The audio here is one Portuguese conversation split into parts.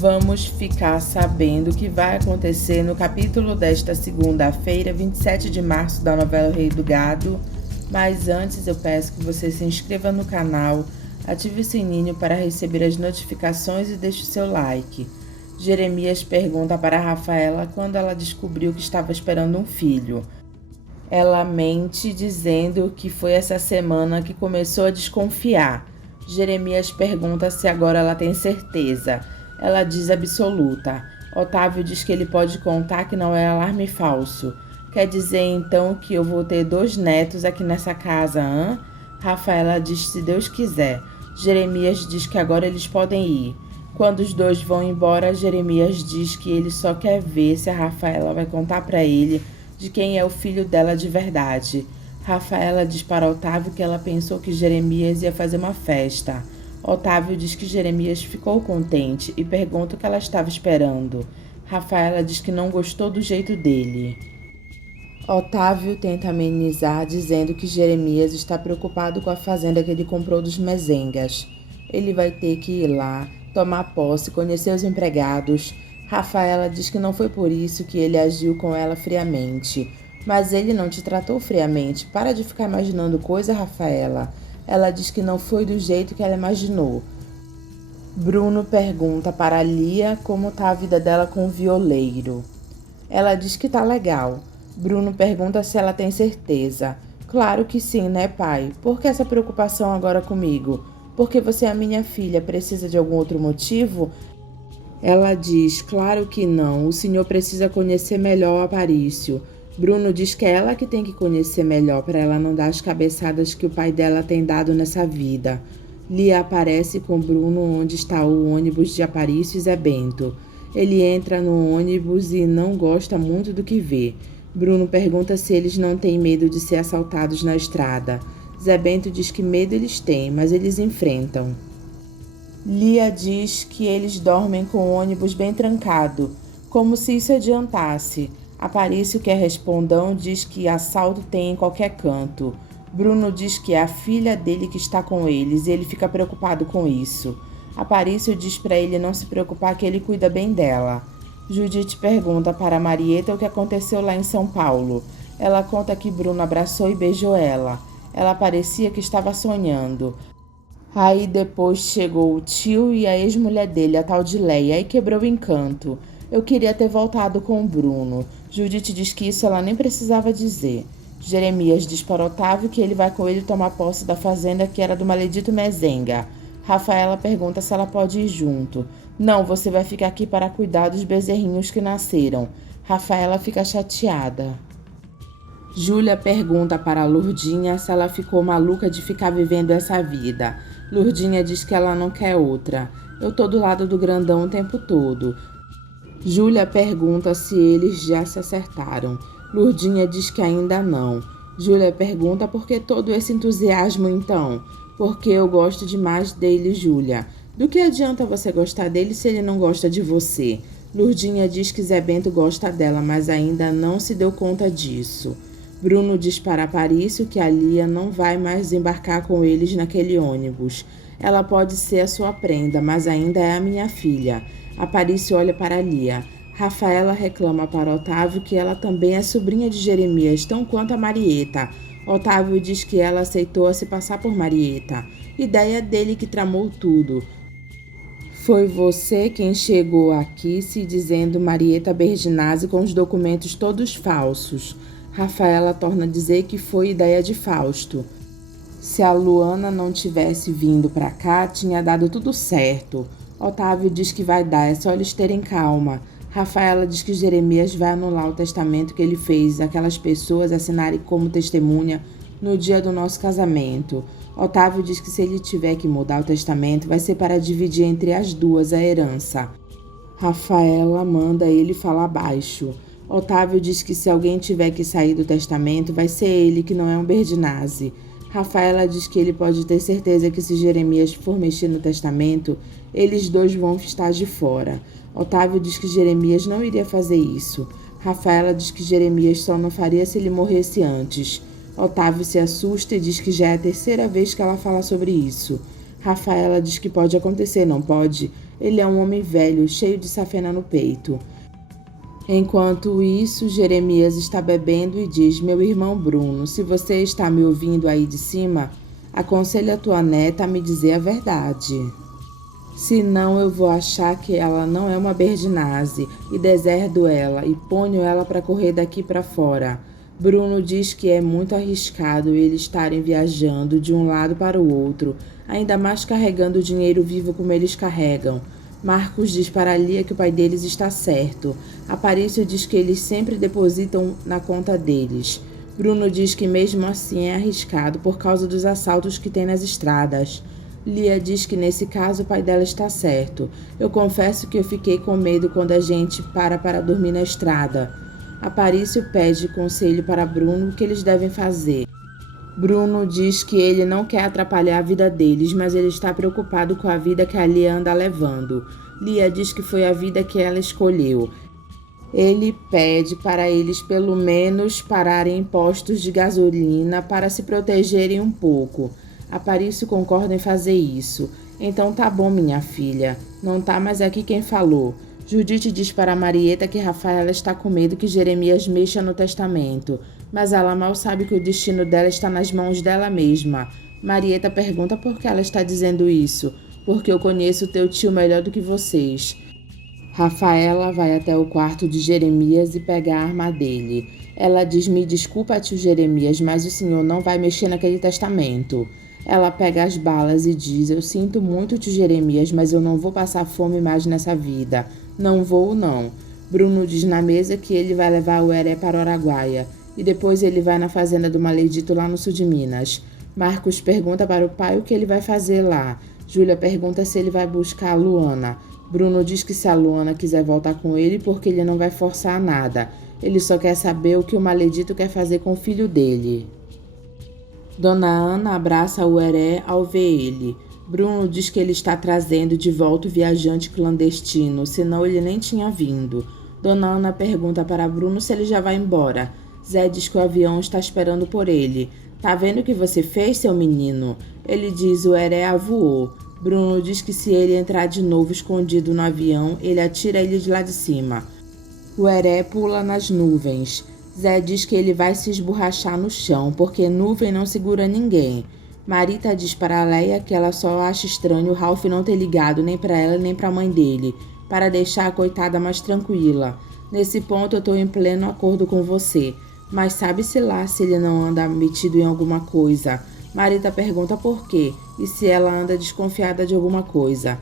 Vamos ficar sabendo o que vai acontecer no capítulo desta segunda-feira, 27 de março, da novela O Rei do Gado. Mas antes eu peço que você se inscreva no canal, ative o sininho para receber as notificações e deixe o seu like. Jeremias pergunta para Rafaela quando ela descobriu que estava esperando um filho. Ela mente dizendo que foi essa semana que começou a desconfiar. Jeremias pergunta se agora ela tem certeza. Ela diz absoluta. Otávio diz que ele pode contar que não é alarme falso. Quer dizer então que eu vou ter 2 netos aqui nessa casa, hã? Rafaela diz se Deus quiser. Jeremias diz que agora eles podem ir. Quando os 2 vão embora, Jeremias diz que ele só quer ver se a Rafaela vai contar para ele de quem é o filho dela de verdade. Rafaela diz para Otávio que ela pensou que Jeremias ia fazer uma festa. Otávio diz que Jeremias ficou contente e pergunta o que ela estava esperando. Rafaela diz que não gostou do jeito dele. Otávio tenta amenizar dizendo que Jeremias está preocupado com a fazenda que ele comprou dos Mezengas. Ele vai ter que ir lá, tomar posse, conhecer os empregados. Rafaela diz que não foi por isso que ele agiu com ela friamente. Mas ele não te tratou friamente. Para de ficar imaginando coisa, Rafaela. Ela diz que não foi do jeito que ela imaginou. Bruno pergunta para Lia como tá a vida dela com o violeiro. Ela diz que tá legal. Bruno pergunta se ela tem certeza. Claro que sim, né, pai? Por que essa preocupação agora comigo? Porque você é a minha filha, precisa de algum outro motivo? Ela diz, claro que não, o senhor precisa conhecer melhor o Aparício. Bruno diz que é ela que tem que conhecer melhor para ela não dar as cabeçadas que o pai dela tem dado nessa vida. Lia aparece com Bruno onde está o ônibus de Aparício e Zé Bento. Ele entra no ônibus e não gosta muito do que vê. Bruno pergunta se eles não têm medo de ser assaltados na estrada. Zé Bento diz que medo eles têm, mas eles enfrentam. Lia diz que eles dormem com o ônibus bem trancado, como se isso adiantasse. Aparício, que é respondão, diz que assalto tem em qualquer canto. Bruno diz que é a filha dele que está com eles e ele fica preocupado com isso. Aparício diz para ele não se preocupar que ele cuida bem dela. Judite pergunta para Marieta o que aconteceu lá em São Paulo. Ela conta que Bruno abraçou e beijou ela. Ela parecia que estava sonhando. Aí depois chegou o tio e a ex-mulher dele, a tal de Leia, e quebrou o encanto. Eu queria ter voltado com o Bruno. Judite diz que isso ela nem precisava dizer. Jeremias diz para Otávio que ele vai com ele tomar posse da fazenda que era do maledito Mezenga. Rafaela pergunta se ela pode ir junto. Não, você vai ficar aqui para cuidar dos bezerrinhos que nasceram. Rafaela fica chateada. Júlia pergunta para Lurdinha se ela ficou maluca de ficar vivendo essa vida. Lurdinha diz que ela não quer outra. Eu tô do lado do grandão o tempo todo. Júlia pergunta se eles já se acertaram. Lurdinha diz que ainda não. Júlia pergunta por que todo esse entusiasmo então? Porque eu gosto demais dele, Júlia. Do que adianta você gostar dele se ele não gosta de você? Lurdinha diz que Zé Bento gosta dela, mas ainda não se deu conta disso. Bruno diz para Aparício que a Lia não vai mais embarcar com eles naquele ônibus. Ela pode ser a sua prenda, mas ainda é a minha filha. Aparício olha para Lia. Rafaela reclama para Otávio que ela também é sobrinha de Jeremias, tão quanto a Marieta. Otávio diz que ela aceitou se passar por Marieta. Ideia dele que tramou tudo. Foi você quem chegou aqui se dizendo Marieta Berginazzi com os documentos todos falsos. Rafaela torna a dizer que foi ideia de Fausto. Se a Luana não tivesse vindo para cá, tinha dado tudo certo. Otávio diz que vai dar, é só eles terem calma. Rafaela diz que Jeremias vai anular o testamento que ele fez, aquelas pessoas assinarem como testemunha no dia do nosso casamento. Otávio diz que se ele tiver que mudar o testamento, vai ser para dividir entre as duas a herança. Rafaela manda ele falar baixo. Otávio diz que se alguém tiver que sair do testamento, vai ser ele, que não é um Berginazzi. Rafaela diz que ele pode ter certeza que se Jeremias for mexer no testamento, eles 2 vão estar de fora. Otávio diz que Jeremias não iria fazer isso. Rafaela diz que Jeremias só não faria se ele morresse antes. Otávio se assusta e diz que já é a 3ª vez que ela fala sobre isso. Rafaela diz que pode acontecer, não pode? Ele é um homem velho, cheio de safena no peito. Enquanto isso, Jeremias está bebendo e diz: Meu irmão Bruno, se você está me ouvindo aí de cima, aconselha a tua neta a me dizer a verdade. Senão eu vou achar que ela não é uma Berdinazzi e deserdo ela e ponho ela para correr daqui para fora. Bruno diz que é muito arriscado eles estarem viajando de um lado para o outro, ainda mais carregando o dinheiro vivo como eles carregam. Marcos diz para Lia que o pai deles está certo. Aparício diz que eles sempre depositam na conta deles. Bruno diz que mesmo assim é arriscado por causa dos assaltos que tem nas estradas. Lia diz que nesse caso o pai dela está certo. Eu confesso que eu fiquei com medo quando a gente para dormir na estrada. Aparício pede conselho para Bruno o que eles devem fazer. Bruno diz que ele não quer atrapalhar a vida deles, mas ele está preocupado com a vida que a Lia anda levando. Lia diz que foi a vida que ela escolheu. Ele pede para eles pelo menos pararem em postos de gasolina para se protegerem um pouco. Aparício concorda em fazer isso. Então tá bom, minha filha. Não tá mais aqui quem falou. Judite diz para Marieta que Rafaela está com medo que Jeremias mexa no testamento, mas ela mal sabe que o destino dela está nas mãos dela mesma. Marieta pergunta por que ela está dizendo isso. Porque eu conheço teu tio melhor do que vocês. Rafaela vai até o quarto de Jeremias e pega a arma dele. Ela diz: Me desculpa, tio Jeremias, mas o senhor não vai mexer naquele testamento. Ela pega as balas e diz: Eu sinto muito, tio Jeremias, mas eu não vou passar fome mais nessa vida. Não vou, não. Bruno diz na mesa que ele vai levar o Heré para Araguaia. E depois ele vai na fazenda do Maledito lá no sul de Minas. Marcos pergunta para o pai o que ele vai fazer lá. Júlia pergunta se ele vai buscar a Luana. Bruno diz que se a Luana quiser voltar com ele, porque ele não vai forçar nada. Ele só quer saber o que o Maledito quer fazer com o filho dele. Dona Ana abraça o Heré ao ver ele. Bruno diz que ele está trazendo de volta o viajante clandestino, senão ele nem tinha vindo. Dona Ana pergunta para Bruno se ele já vai embora. Zé diz que o avião está esperando por ele. Tá vendo o que você fez, seu menino? Ele diz: o Heré voou. Bruno diz que se ele entrar de novo escondido no avião, ele atira ele de lá de cima. O Heré pula nas nuvens. Zé diz que ele vai se esborrachar no chão, porque nuvem não segura ninguém. Marita diz para Leia que ela só acha estranho o Ralph não ter ligado nem para ela nem para a mãe dele, para deixar a coitada mais tranquila. Nesse ponto eu estou em pleno acordo com você, mas sabe-se lá se ele não anda metido em alguma coisa. Marita pergunta por quê e se ela anda desconfiada de alguma coisa.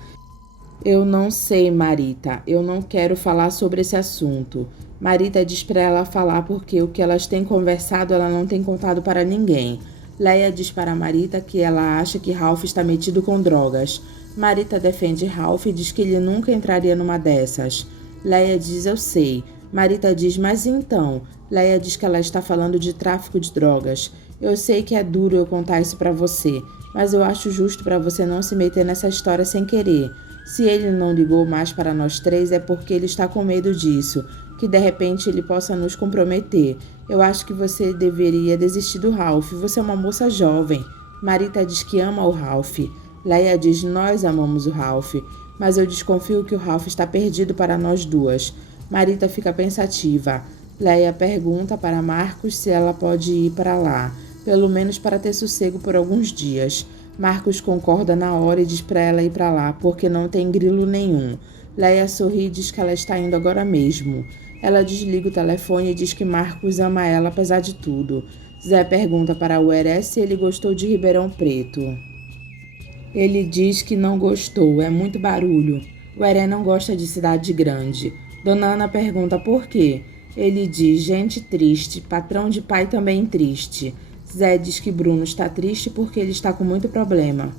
Eu não sei, Marita. Eu não quero falar sobre esse assunto. Marita diz para ela falar porque o que elas têm conversado ela não tem contado para ninguém. Leia diz para Marita que ela acha que Ralph está metido com drogas. Marita defende Ralph e diz que ele nunca entraria numa dessas. Leia diz: eu sei. Marita diz: mas então? Leia diz que ela está falando de tráfico de drogas. Eu sei que é duro eu contar isso para você, mas eu acho justo para você não se meter nessa história sem querer. Se ele não ligou mais para nós três é porque ele está com medo disso, que de repente ele possa nos comprometer. Eu acho que você deveria desistir do Ralph. Você é uma moça jovem. Marita diz que ama o Ralph. Leia diz: nós amamos o Ralph, mas eu desconfio que o Ralph está perdido para nós duas. Marita fica pensativa. Leia pergunta para Marcos se ela pode ir para lá, pelo menos para ter sossego por alguns dias. Marcos concorda na hora e diz para ela ir para lá, porque não tem grilo nenhum. Leia sorri e diz que ela está indo agora mesmo. Ela desliga o telefone e diz que Marcos ama ela apesar de tudo. Zé pergunta para o Heré se ele gostou de Ribeirão Preto. Ele diz que não gostou, é muito barulho. O Heré não gosta de cidade grande. Dona Ana pergunta por quê. Ele diz: gente triste, patrão de pai também triste. Zé diz que Bruno está triste porque ele está com muito problema.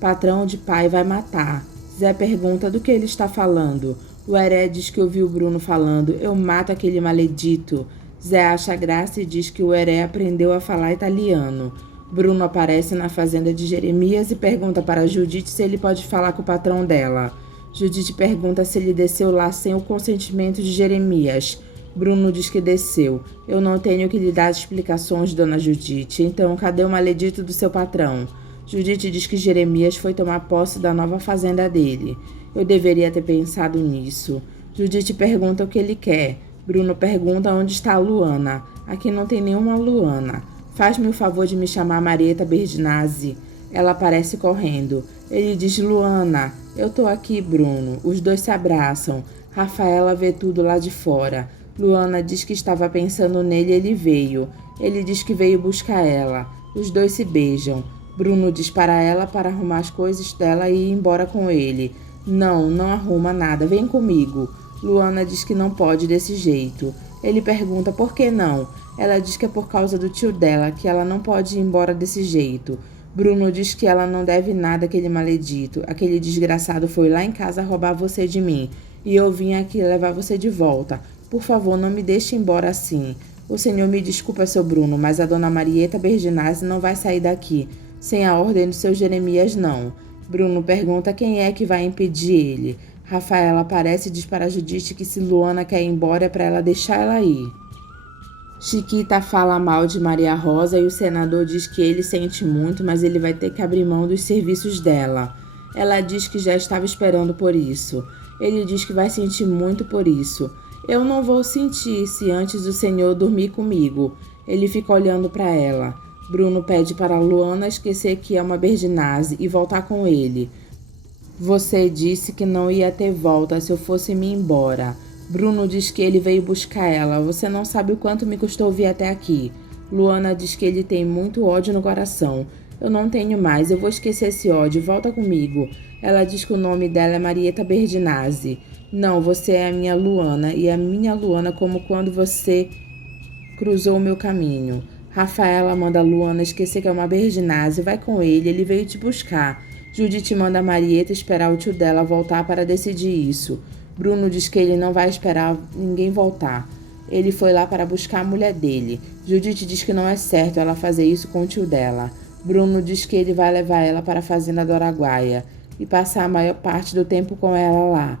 Patrão de pai vai matar. Zé pergunta do que ele está falando. O Heré diz que ouviu Bruno falando: eu mato aquele maledito. Zé acha graça e diz que o Heré aprendeu a falar italiano. Bruno aparece na fazenda de Jeremias e pergunta para Judite se ele pode falar com o patrão dela. Judite pergunta se ele desceu lá sem o consentimento de Jeremias. Bruno diz que desceu. Eu não tenho que lhe dar explicações, dona Judite. Então, cadê o maledito do seu patrão? Judite diz que Jeremias foi tomar posse da nova fazenda dele. Eu deveria ter pensado nisso. Judite pergunta o que ele quer. Bruno pergunta onde está a Luana. Aqui não tem nenhuma Luana. Faz-me o favor de me chamar Marieta Berdinazzi. Ela aparece correndo. Ele diz: Luana, eu tô aqui, Bruno. Os dois se abraçam. Rafaela vê tudo lá de fora. Luana diz que estava pensando nele e ele veio. Ele diz que veio buscar ela. Os dois se beijam. Bruno diz para ela para arrumar as coisas dela e ir embora com ele. Não, não arruma nada. Vem comigo. Luana diz que não pode desse jeito. Ele pergunta por que não. Ela diz que é por causa do tio dela, que ela não pode ir embora desse jeito. Bruno diz que ela não deve nada àquele maledito. Aquele desgraçado foi lá em casa roubar você de mim. E eu vim aqui levar você de volta. Por favor, não me deixe embora assim. O senhor me desculpa, seu Bruno, mas a dona Marieta Berdinazzi não vai sair daqui. Sem a ordem do seu Jeremias, não. Bruno pergunta quem é que vai impedir ele. Rafaela aparece e diz para Judite que se Luana quer ir embora é para ela deixar ela ir. Chiquita fala mal de Maria Rosa e o senador diz que ele sente muito, mas ele vai ter que abrir mão dos serviços dela. Ela diz que já estava esperando por isso. Ele diz que vai sentir muito por isso. Eu não vou sentir se antes do senhor dormir comigo. Ele fica olhando para ela. Bruno pede para Luana esquecer que é uma Berdinazzi e voltar com ele. Você disse que não ia ter volta se eu fosse me embora. Bruno diz que ele veio buscar ela. Você não sabe o quanto me custou vir até aqui. Luana diz que ele tem muito ódio no coração. Eu não tenho mais. Eu vou esquecer esse ódio. Volta comigo. Ela diz que o nome dela é Marieta Berdinazzi. Não, você é a minha Luana. E a minha Luana como quando você cruzou o meu caminho. Rafaela manda a Luana esquecer que é uma Berdinazzi. Vai com ele. Ele veio te buscar. Judite manda a Marieta esperar o tio dela voltar para decidir isso. Bruno diz que ele não vai esperar ninguém voltar. Ele foi lá para buscar a mulher dele. Judite diz que não é certo ela fazer isso com o tio dela. Bruno diz que ele vai levar ela para a fazenda do Araguaia e passar a maior parte do tempo com ela lá.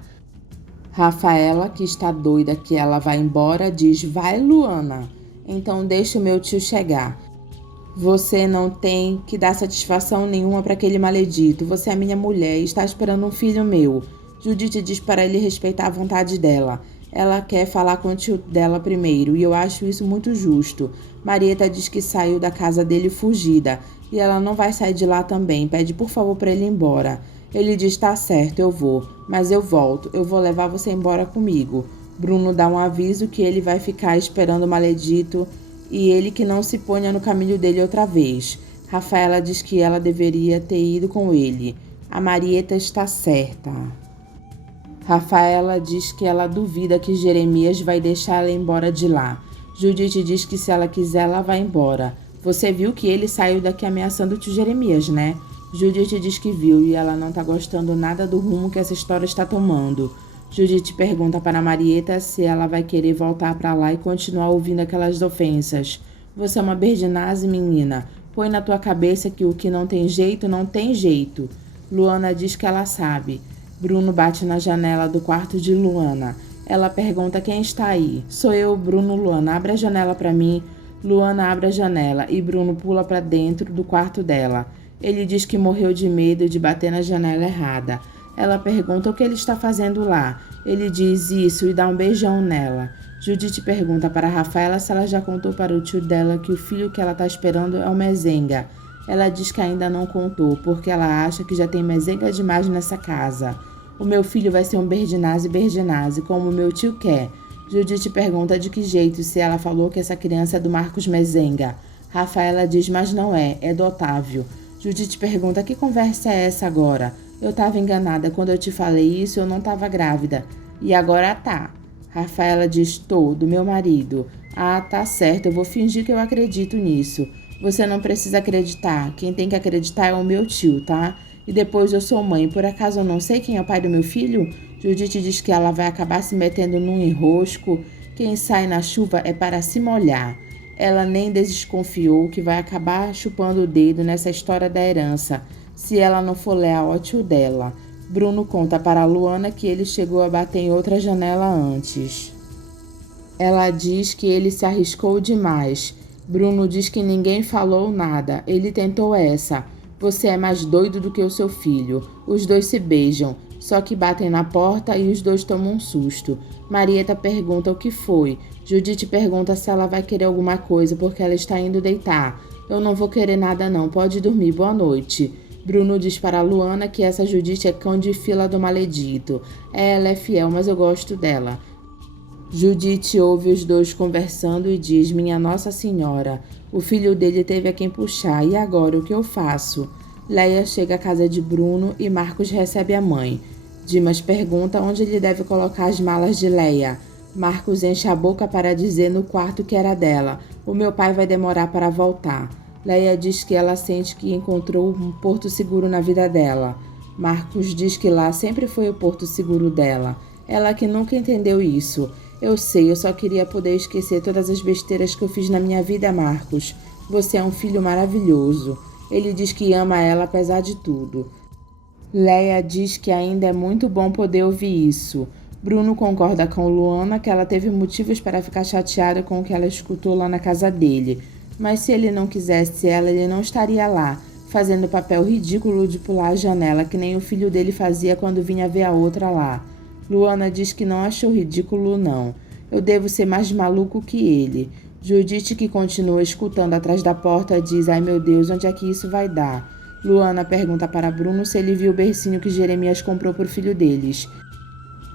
Rafaela, que está doida que ela vai embora, diz: vai, Luana. Então deixa o meu tio chegar. Você não tem que dar satisfação nenhuma para aquele maledito. Você é minha mulher e está esperando um filho meu. Judite diz para ele respeitar a vontade dela. Ela quer falar com o tio dela primeiro e eu acho isso muito justo. Marieta diz que saiu da casa dele fugida e ela não vai sair de lá também. Pede por favor para ele ir embora. Ele diz: tá certo, eu vou, mas eu volto. Eu vou levar você embora comigo. Bruno dá um aviso que ele vai ficar esperando o maledito e ele que não se ponha no caminho dele outra vez. Rafaela diz que ela deveria ter ido com ele. A Marieta está certa. Rafaela diz que ela duvida que Jeremias vai deixar ela embora de lá. Judite diz que se ela quiser, ela vai embora. Você viu que ele saiu daqui ameaçando o tio Jeremias, né? Judite diz que viu e ela não tá gostando nada do rumo que essa história está tomando. Judite pergunta para Marieta se ela vai querer voltar para lá e continuar ouvindo aquelas ofensas. Você é uma Berdinazzi, menina. Põe na tua cabeça que o que não tem jeito, não tem jeito. Luana diz que ela sabe. Bruno bate na janela do quarto de Luana. Ela pergunta quem está aí. Sou eu, Bruno. Luana, abre a janela para mim. Luana abre a janela e Bruno pula para dentro do quarto dela. Ele diz que morreu de medo de bater na janela errada. Ela pergunta o que ele está fazendo lá. Ele diz isso e dá um beijão nela. Judite pergunta para Rafaela se ela já contou para o tio dela que o filho que ela está esperando é o Mezenga. Ela diz que ainda não contou, porque ela acha que já tem Mezenga demais nessa casa. O meu filho vai ser um Berdinazzi, como o meu tio quer. Judite pergunta de que jeito se ela falou que essa criança é do Marcos Mezenga. Rafaela diz, mas não é do Otávio. Judite pergunta, que conversa é essa agora? Eu estava enganada, quando eu te falei isso eu não estava grávida. E agora tá. Rafaela diz, do meu marido. Ah, tá certo, eu vou fingir que eu acredito nisso. Você não precisa acreditar, quem tem que acreditar é o meu tio, tá? E depois eu sou mãe, por acaso eu não sei quem é o pai do meu filho? Judite diz que ela vai acabar se metendo num enrosco. Quem sai na chuva é para se molhar. Ela nem desconfiou que vai acabar chupando o dedo nessa história da herança, se ela não for leal ao tio dela. Bruno conta para Luana que ele chegou a bater em outra janela antes. Ela diz que ele se arriscou demais. Bruno diz que ninguém falou nada, ele tentou essa. Você é mais doido do que o seu filho. Os dois se beijam. Só que batem na porta e os dois tomam um susto. Marieta pergunta o que foi. Judite pergunta se ela vai querer alguma coisa porque ela está indo deitar. Eu não vou querer nada não, pode dormir, boa noite. Bruno diz para Luana que essa Judite é cão de fila do maledito. Ela é fiel, mas eu gosto dela. Judite ouve os dois conversando e diz: minha Nossa Senhora, o filho dele teve a quem puxar, e agora o que eu faço? Leia chega à casa de Bruno e Marcos recebe a mãe. Dimas pergunta onde ele deve colocar as malas de Leia. Marcos enche a boca para dizer no quarto que era dela. O meu pai vai demorar para voltar. Leia diz que ela sente que encontrou um porto seguro na vida dela. Marcos diz que lá sempre foi o porto seguro dela. Ela que nunca entendeu isso. Eu sei, eu só queria poder esquecer todas as besteiras que eu fiz na minha vida, Marcos. Você é um filho maravilhoso. Ele diz que ama ela apesar de tudo. Leia diz que ainda é muito bom poder ouvir isso. Bruno concorda com Luana que ela teve motivos para ficar chateada com o que ela escutou lá na casa dele. Mas se ele não quisesse ela, ele não estaria lá, fazendo o papel ridículo de pular a janela, que nem o filho dele fazia quando vinha ver a outra lá. Luana diz que não achou ridículo, não. Eu devo ser mais maluco que ele. Judite, que continua escutando atrás da porta, diz: ai meu Deus, onde é que isso vai dar? Luana pergunta para Bruno se ele viu o bercinho que Jeremias comprou para o filho deles.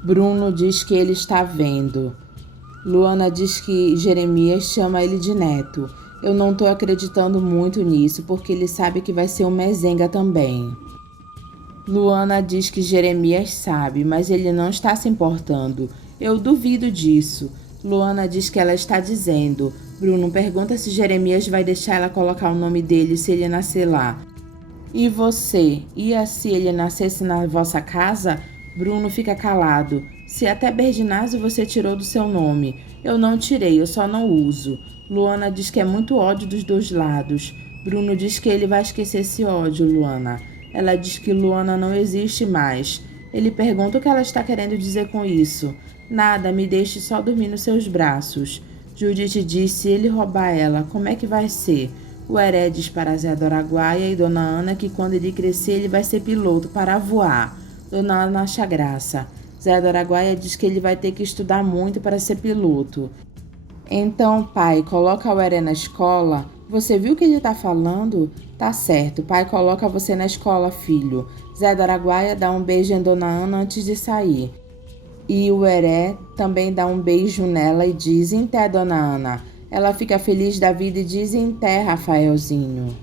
Bruno diz que ele está vendo. Luana diz que Jeremias chama ele de neto. Eu não estou acreditando muito nisso, porque ele sabe que vai ser um mezenga também. Luana diz que Jeremias sabe, mas ele não está se importando. Eu duvido disso. Luana diz que ela está dizendo. Bruno pergunta se Jeremias vai deixar ela colocar o nome dele se ele nascer lá. E você? Ia se ele nascesse na vossa casa? Bruno fica calado. Se até Berginásio você tirou do seu nome. Eu não tirei, eu só não uso. Luana diz que é muito ódio dos dois lados. Bruno diz que ele vai esquecer esse ódio, Luana. Ela diz que Luana não existe mais. Ele pergunta o que ela está querendo dizer com isso. Nada, me deixe só dormir nos seus braços. Judite diz: se ele roubar ela, como é que vai ser? O Heré diz para Zé do Araguaia e Dona Ana que quando ele crescer ele vai ser piloto para voar. Dona Ana acha graça. Zé do Araguaia diz que ele vai ter que estudar muito para ser piloto. Então, pai, coloca o Heré na escola. Você viu o que ele tá falando? Tá certo, pai coloca você na escola, filho. Zé do Araguaia dá um beijo em Dona Ana antes de sair. E o Heré também dá um beijo nela e diz: em té, Dona Ana. Ela fica feliz da vida e diz: em té, Rafaelzinho.